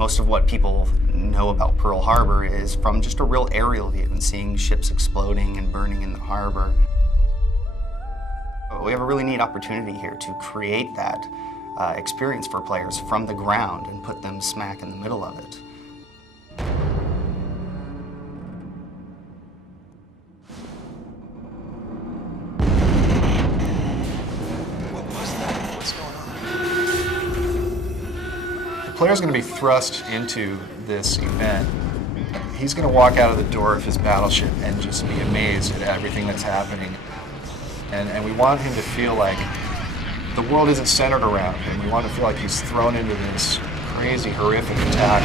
Most of what people know about Pearl Harbor is from just a real aerial view and seeing ships exploding and burning in the harbor. We have a really neat opportunity here to create that experience for players from the ground and put them smack in the middle of it. What was that? What's going on? The player's going to be thrust into this event. He's going to walk out of the door of his battleship and just be amazed at everything that's happening. And we want him to feel like the world isn't centered around him. We want to feel like he's thrown into this crazy, horrific attack.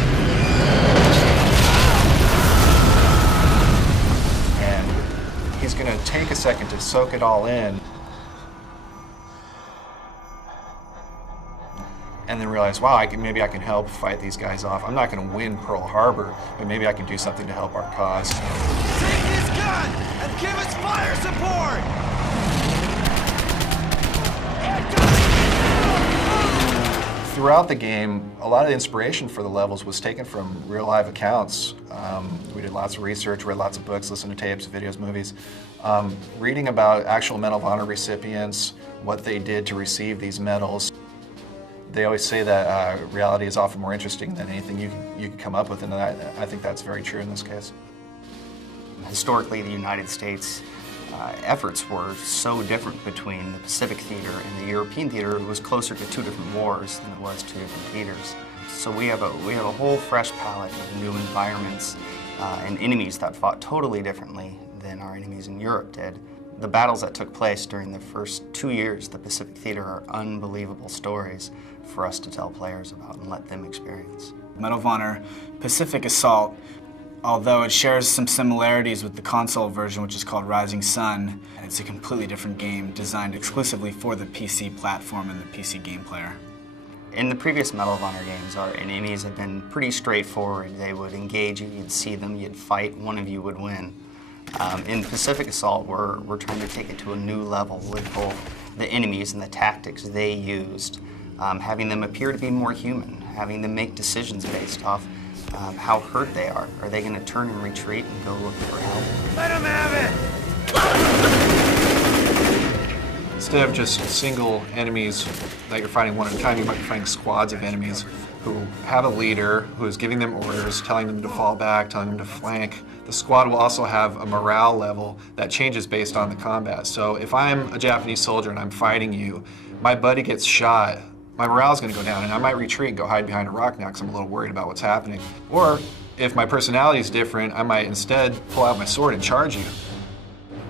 And he's going to take a second to soak it all in. And then realize, wow, maybe I can help fight these guys off. I'm not going to win Pearl Harbor, but maybe I can do something to help our cause. Take his gun and give us fire support! Throughout the game, a lot of the inspiration for the levels was taken from real live accounts. We did lots of research, read lots of books, listened to tapes, videos, movies. Reading about actual Medal of Honor recipients, what they did to receive these medals. They always say that reality is often more interesting than anything you can come up with, and I think that's very true in this case. Historically, the United States efforts were so different between the Pacific theater and the European theater. It was closer to two different wars than it was two different theaters. So we have a whole fresh palette of new environments and enemies that fought totally differently than our enemies in Europe did. The battles that took place during the first 2 years of the Pacific theater are unbelievable stories for us to tell players about and let them experience. Medal of Honor Pacific Assault, although it shares some similarities with the console version, which is called Rising Sun, it's a completely different game designed exclusively for the PC platform and the PC game player. In the previous Medal of Honor games, our enemies had been pretty straightforward. They would engage you, you'd see them, you'd fight, one of you would win. In Pacific Assault, we're trying to take it to a new level with both the enemies and the tactics they used, having them appear to be more human, having them make decisions based off how hurt they are. Are they going to turn and retreat and go look for help? Let him have it! Instead of just single enemies that you're fighting one at a time, you might be fighting squads of enemies who have a leader who is giving them orders, telling them to fall back, telling them to flank. The squad will also have a morale level that changes based on the combat. So if I'm a Japanese soldier and I'm fighting you, my buddy gets shot, my morale's going to go down, and I might retreat and go hide behind a rock now because I'm a little worried about what's happening. Or if my personality is different, I might instead pull out my sword and charge you.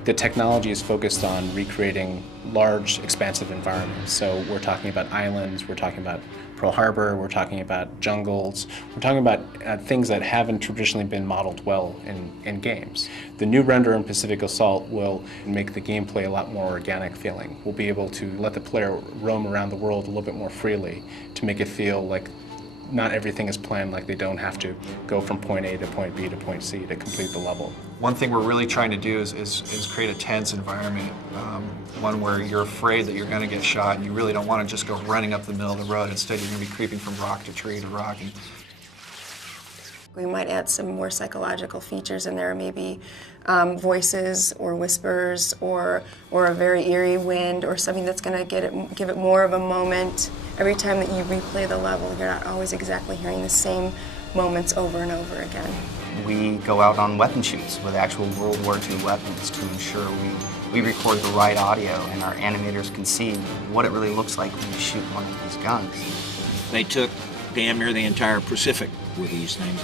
The technology is focused on recreating large, expansive environments. So we're talking about islands, we're talking about Pearl Harbor, we're talking about jungles, we're talking about things that haven't traditionally been modeled well in games. The new render in Pacific Assault will make the gameplay a lot more organic feeling. We'll be able to let the player roam around the world a little bit more freely to make it feel like not everything is planned, like they don't have to go from point A to point B to point C to complete the level. One thing we're really trying to do is create a tense environment, one where you're afraid that you're going to get shot and you really don't want to just go running up the middle of the road. Instead, you're going to be creeping from rock to tree to rock. We might add some more psychological features in there, maybe voices or whispers or a very eerie wind or something that's going to give it more of a moment. Every time that you replay the level, you're not always exactly hearing the same moments over and over again. We go out on weapon shoots with actual World War II weapons to ensure we record the right audio and our animators can see what it really looks like when you shoot one of these guns. They took damn near the entire Pacific with these things.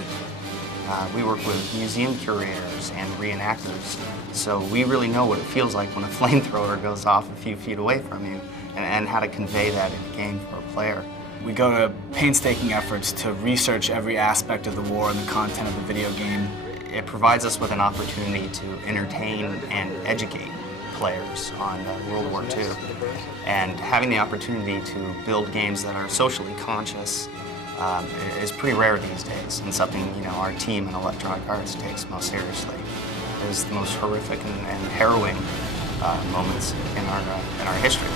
We work with museum curators and reenactors, so we really know what it feels like when a flamethrower goes off a few feet away from you and how to convey that in a game for a player. We go to painstaking efforts to research every aspect of the war and the content of the video game. It provides us with an opportunity to entertain and educate players on World War II. And having the opportunity to build games that are socially conscious is pretty rare these days, and something our team in Electronic Arts takes most seriously. It is the most horrific and harrowing moments in our history.